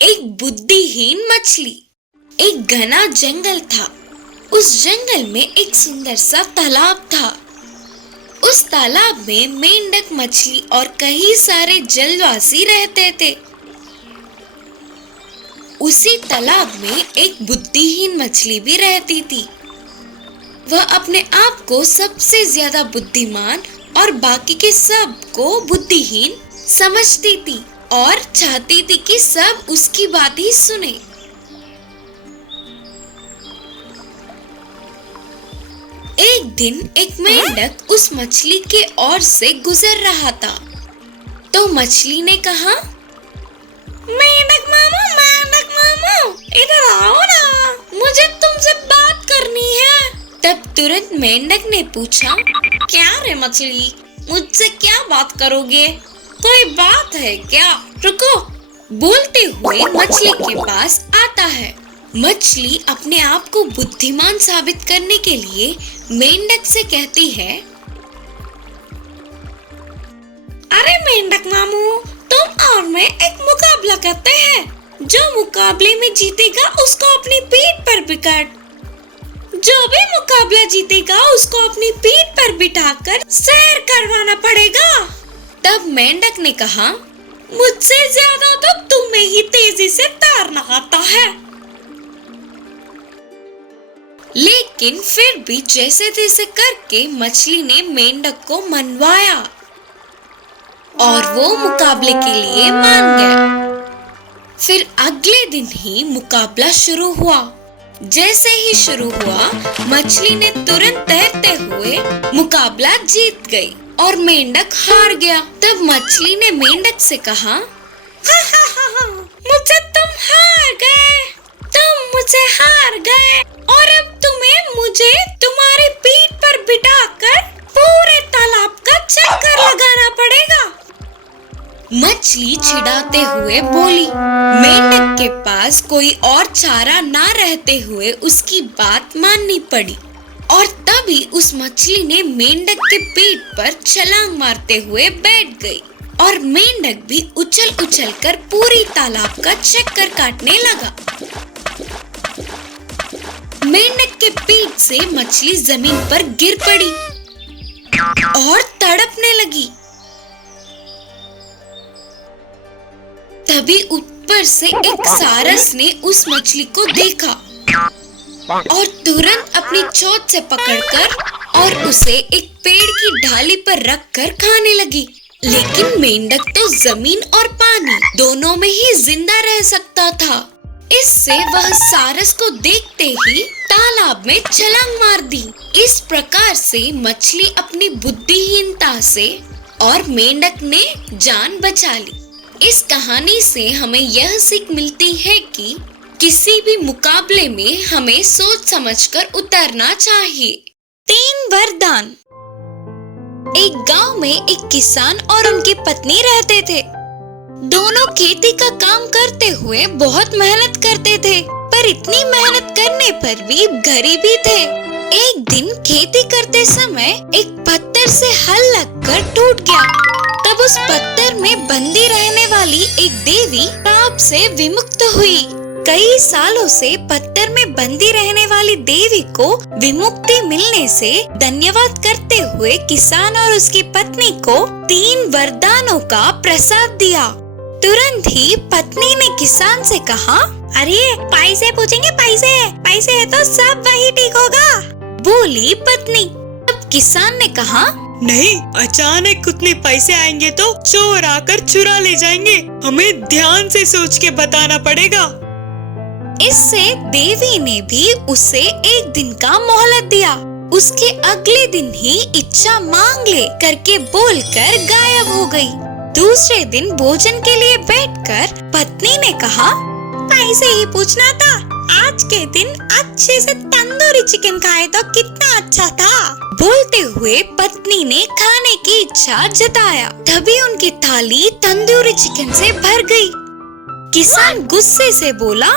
एक बुद्धिहीन मछली। एक घना जंगल था। उस जंगल में एक सुंदर सा तालाब था। उस तालाब में मेंढक मछली और कई सारे जलवासी रहते थे। उसी तालाब में एक बुद्धिहीन मछली भी रहती थी। वह अपने आप को सबसे ज्यादा बुद्धिमान और बाकी के सब को बुद्धिहीन समझती थी और चाहती थी कि सब उसकी बात ही सुने। एक दिन एक मेंढक उस मछली के ओर से गुजर रहा था, तो मछली ने कहा, मेंढक मामू, इधर आओ ना, मुझे तुमसे बात करनी है। तब तुरंत मेंढक ने पूछा, क्या रे मछली, मुझसे क्या बात करोगे? कोई बात है क्या? रुको। बोलते हुए मछली के पास आता है। मछली अपने आप को बुद्धिमान साबित करने के लिए मेंढक से कहती है, अरे मेंढक मामू, तुम और मैं एक मुकाबला करते हैं। जो मुकाबले में जीतेगा उसको अपनी पीठ पर जो भी मुकाबला जीतेगा उसको अपनी पीठ पर बिठाकर सैर करवाना पड़ेगा। तब मेंढक ने कहा, मुझसे ज्यादा तो तुम्हें ही तेजी से तैरना आता है। लेकिन फिर भी जैसे तैसे करके मछली ने मेंढक को मनवाया और वो मुकाबले के लिए मान गया। फिर अगले दिन ही मुकाबला शुरू हुआ। जैसे ही शुरू हुआ, मछली ने तुरंत तैरते हुए मुकाबला जीत गई और मेंढक हार गया। तब मछली ने मेंढक से कहा, मुझसे तुम मुझसे हार गए और अब तुम्हें मुझे तुम्हारी पीठ पर बिठाकर पूरे तालाब का चक्कर लगाना पड़ेगा। मछली चिढ़ाते हुए बोली। मेंढक के पास कोई और चारा ना रहते हुए उसकी बात माननी पड़ी और तभी उस मछली ने मेंढक के पीठ पर छलांग मारते हुए बैठ गई और मेंढक भी उछल उछल कर पूरी तालाब का चक्कर काटने लगा। मेंढक के पीठ से मछली जमीन पर गिर पड़ी और तड़पने लगी। तभी ऊपर से एक सारस ने उस मछली को देखा और तुरंत अपनी चोंच से पकड़कर और उसे एक पेड़ की ढाली पर रखकर खाने लगी। लेकिन मेंढक तो जमीन और पानी दोनों में ही जिंदा रह सकता था। इससे वह सारस को देखते ही तालाब में छलांग मार दी। इस प्रकार से मछली अपनी बुद्धिहीनता से और मेंढक ने जान बचा ली। इस कहानी से हमें यह सीख मिलती है कि किसी भी मुकाबले में हमें सोच समझकर उतरना चाहिए। 3 वरदान। एक गांव में एक किसान और उनकी पत्नी रहते थे। दोनों खेती का काम करते हुए बहुत मेहनत करते थे, पर इतनी मेहनत करने पर भी गरीबी थे। एक दिन खेती करते समय एक पत्थर से हल लगकर टूट गया। तब उस पत्थर में बंदी रहने वाली एक देवी पाप से विमुक्त हुई। कई सालों से पत्थर में बंदी रहने वाली देवी को विमुक्ति मिलने से धन्यवाद करते हुए किसान और उसकी पत्नी को 3 वरदानों का प्रसाद दिया। तुरंत ही पत्नी ने किसान से कहा, अरे पैसे पूछेंगे, पैसे है तो सब वही ठीक होगा, बोली पत्नी। तब किसान ने कहा, नहीं, अचानक उतने पैसे आएंगे तो चोर आकर चुरा ले जाएंगे, हमें ध्यान से सोच के बताना पड़ेगा। इससे देवी ने भी उसे 1 दिन का मोहलत दिया। उसके अगले दिन ही इच्छा मांग ले करके बोलकर गायब हो गई। दूसरे दिन भोजन के लिए बैठकर पत्नी ने कहा, पैसे ही पूछना था, आज के दिन अच्छे से तंदूरी चिकन खाए तो कितना अच्छा था। बोलते हुए पत्नी ने खाने की इच्छा जताया। तभी उनकी थाली तंदूरी चिकन से भर गई। किसान गुस्से से बोला,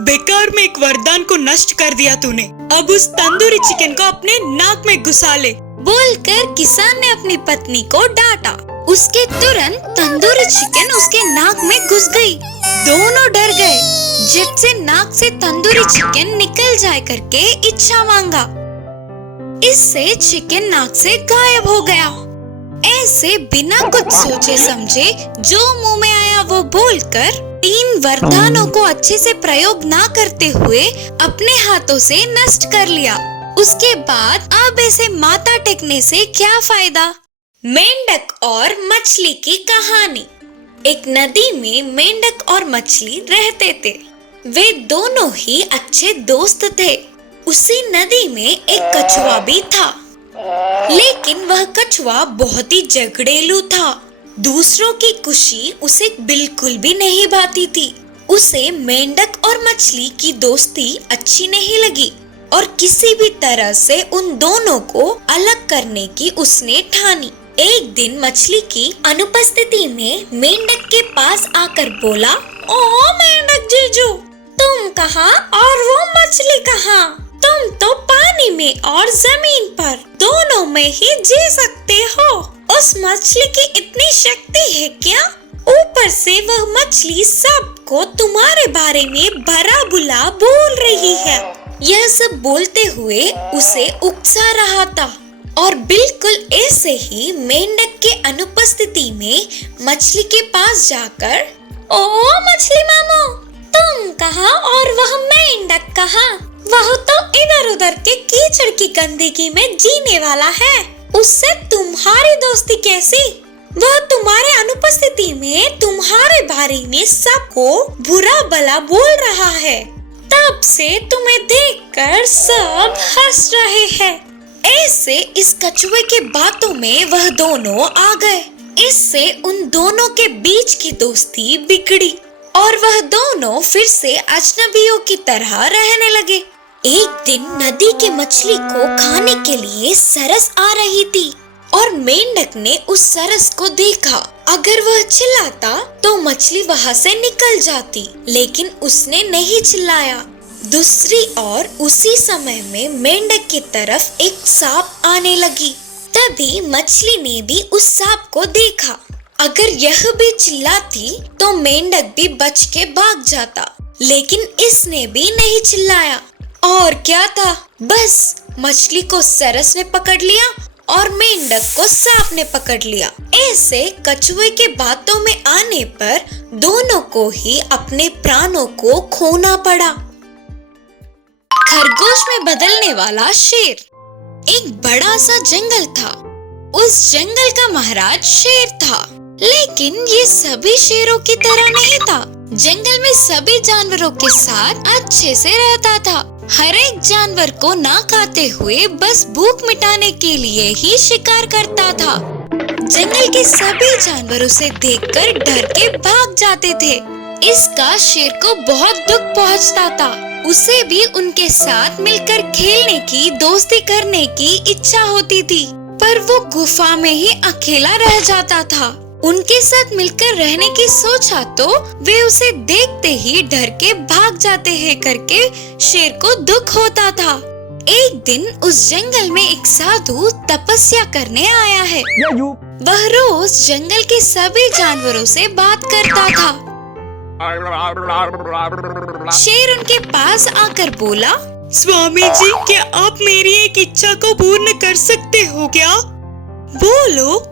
बेकार में एक वरदान को नष्ट कर दिया तूने, अब उस तंदूरी चिकन को अपने नाक में घुसा ले। बोलकर किसान ने अपनी पत्नी को डांटा। उसके तुरंत तंदूरी चिकन उसके नाक में घुस गई। दोनों डर गए। झट से नाक से तंदूरी चिकन निकल जाए करके इच्छा मांगा। इससे चिकन नाक से गायब हो गया। ऐसे बिना कुछ सोचे समझे जो मुंह में आया वो बोलकर 3 वरदानों को अच्छे से प्रयोग ना करते हुए अपने हाथों से नष्ट कर लिया। उसके बाद अब ऐसे माथा टेकने से क्या फायदा। मेंढक और मछली की कहानी। एक नदी में मेंढक और मछली रहते थे। वे दोनों ही अच्छे दोस्त थे। उसी नदी में एक कछुआ भी था, लेकिन वह कछुआ बहुत ही झगड़ेलू था। दूसरों की खुशी उसे बिल्कुल भी नहीं भाती थी। उसे मेंढक और मछली की दोस्ती अच्छी नहीं लगी और किसी भी तरह से उन दोनों को अलग करने की उसने ठानी। एक दिन मछली की अनुपस्थिति में मेंढक के पास आकर बोला, ओ मेंढक जीजू, तुम कहाँ और वो मछली कहाँ? तुम तो पानी में और जमीन पर दोनों में ही जी सकते हो। उस मछली की इतनी शक्ति है क्या? ऊपर से वह मछली सबको तुम्हारे बारे में भला बुरा बोल रही है। यह सब बोलते हुए उसे उकसा रहा था और बिल्कुल ऐसे ही मेंढक के अनुपस्थिति में मछली के पास जाकर, ओ मछली मामू, तुम कहाँ और वह मेंढक कहाँ? वह तो इधर उधर के कीचड़ की गंदगी में जीने वाला है। उससे तुम्हारी दोस्ती कैसी? वह तुम्हारे अनुपस्थिति में तुम्हारे बारे में सबको बुरा भला बोल रहा है। तब से तुम्हें देखकर सब हंस रहे हैं। ऐसे इस कछुए के बातों में वह दोनों आ गए। इससे उन दोनों के बीच की दोस्ती बिगड़ी और वह दोनों फिर से अजनबियों की तरह रहने लगे। एक दिन नदी के मछली को खाने के लिए सरस आ रही थी और मेंढक ने उस सरस को देखा। अगर वह चिल्लाता तो मछली वहाँ से निकल जाती, लेकिन उसने नहीं चिल्लाया। दूसरी ओर उसी समय में मेंढक की तरफ एक सांप आने लगी। तभी मछली ने भी उस सांप को देखा। अगर यह भी चिल्लाती तो मेंढक भी बच के भाग जाता, लेकिन इसने भी नहीं चिल्लाया। और क्या था, बस मछली को सरस ने पकड़ लिया और मेंढक को सांप ने पकड़ लिया। ऐसे कछुए के बातों में आने पर दोनों को ही अपने प्राणों को खोना पड़ा। खरगोश में बदलने वाला शेर। एक बड़ा सा जंगल था। उस जंगल का महाराज शेर था, लेकिन ये सभी शेरों की तरह नहीं था। जंगल में सभी जानवरों के साथ अच्छे से रहता था। हर एक जानवर को ना खाते हुए बस भूख मिटाने के लिए ही शिकार करता था। जंगल के सभी जानवर उसे देखकर डर के भाग जाते थे। इसका शेर को बहुत दुख पहुंचता था। उसे भी उनके साथ मिलकर खेलने की, दोस्ती करने की इच्छा होती थी, पर वो गुफा में ही अकेला रह जाता था। उनके साथ मिलकर रहने की सोचा तो वे उसे देखते ही डर के भाग जाते हैं करके शेर को दुख होता था। एक दिन उस जंगल में एक साधु तपस्या करने आया है। वह रोज जंगल के सभी जानवरों से बात करता था। शेर उनके पास आकर बोला, स्वामी जी, क्या आप मेरी एक इच्छा को पूर्ण कर सकते हो क्या? बोलो।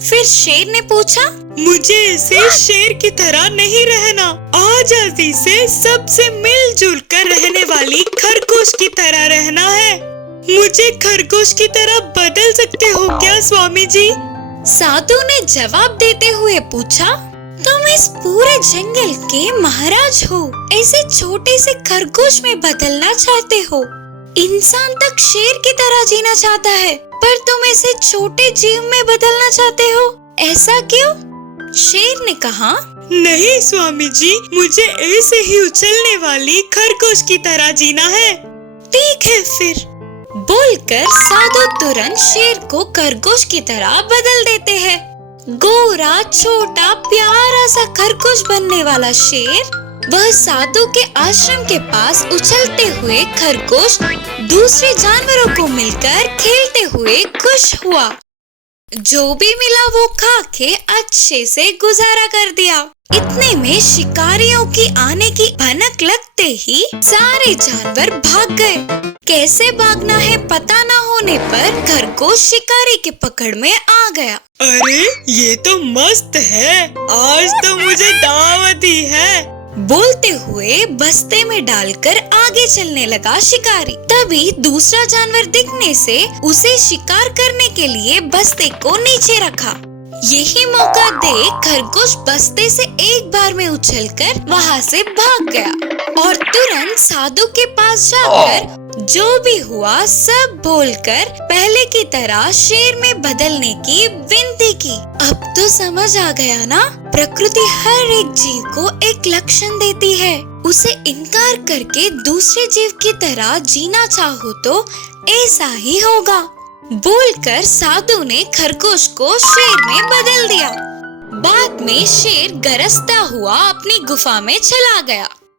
फिर शेर ने पूछा, मुझे ऐसे शेर की तरह नहीं रहना, आजादी से सबसे मिलजुल कर रहने वाली खरगोश की तरह रहना है। मुझे खरगोश की तरह बदल सकते हो क्या स्वामी जी? साधु ने जवाब देते हुए पूछा, तुम इस पूरे जंगल के महाराज हो, ऐसे छोटे से खरगोश में बदलना चाहते हो? इंसान तक शेर की तरह जीना चाहता है, पर तुम ऐसे छोटे जीव में बदलना चाहते हो, ऐसा क्यों? शेर ने कहा, नहीं स्वामी जी, मुझे ऐसे ही उछलने वाली खरगोश की तरह जीना है। ठीक है फिर। बोलकर साधु तुरंत शेर को खरगोश की तरह बदल देते हैं। गोरा, छोटा, प्यारा सा खरगोश बनने वाला शेर वह साधु के आश्रम के पास उछलते हुए खरगोश दूसरे जानवरों को मिलकर खेलते हुए खुश हुआ। जो भी मिला वो खा के अच्छे से गुजारा कर दिया। इतने में शिकारियों की आने की भनक लगते ही सारे जानवर भाग गए। कैसे भागना है पता न होने पर खरगोश शिकारी के पकड़ में आ गया। अरे ये तो मस्त है, आज तो मुझे दावत ही है। बोलते हुए बस्ते में डालकर आगे चलने लगा शिकारी। तभी दूसरा जानवर दिखने से उसे शिकार करने के लिए बस्ते को नीचे रखा। यही मौका देख खरगोश बस्ते से एक बार में उछलकर वहाँ से भाग गया और तुरंत साधु के पास जाकर जो भी हुआ सब बोलकर पहले की तरह शेर में बदलने की विनती की। अब तो समझ आ गया ना, प्रकृति हर एक जीव को एक लक्षण देती है। उसे इनकार करके दूसरे जीव की तरह जीना चाहो तो ऐसा ही होगा। बोलकर साधु ने खरगोश को शेर में बदल दिया। बाद में शेर गरजता हुआ अपनी गुफा में चला गया।